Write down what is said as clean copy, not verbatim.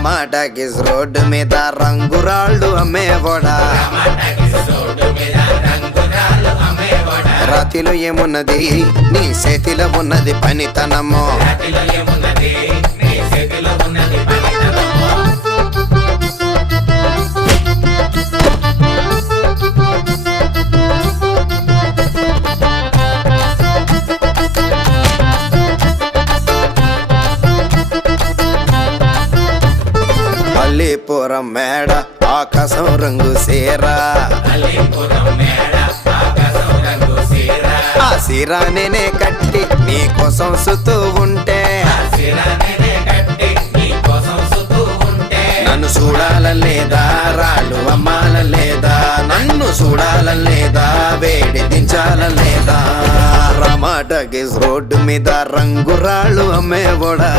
రామాటకిస్ road మీద రంగురాళ్ళు అమ్మేవాడా రాతిలో ఏమున్నది నీ చేతిలో ఉన్నది పనితనము అల్లీపురం మేడ ఆకాశం రంగు సీరా ఆ సీరా నేనే కట్టి నీ కోసం సుతూ ఉంటే నన్ను చూడాలలేదా రాళ్ళు అమ్మాలలేదా నన్ను చూడాలలేదా వేడి దించాలలేదా రామాటకిస్ రోడ్డు మీద రంగురాళ్ళు అమ్మేవాడా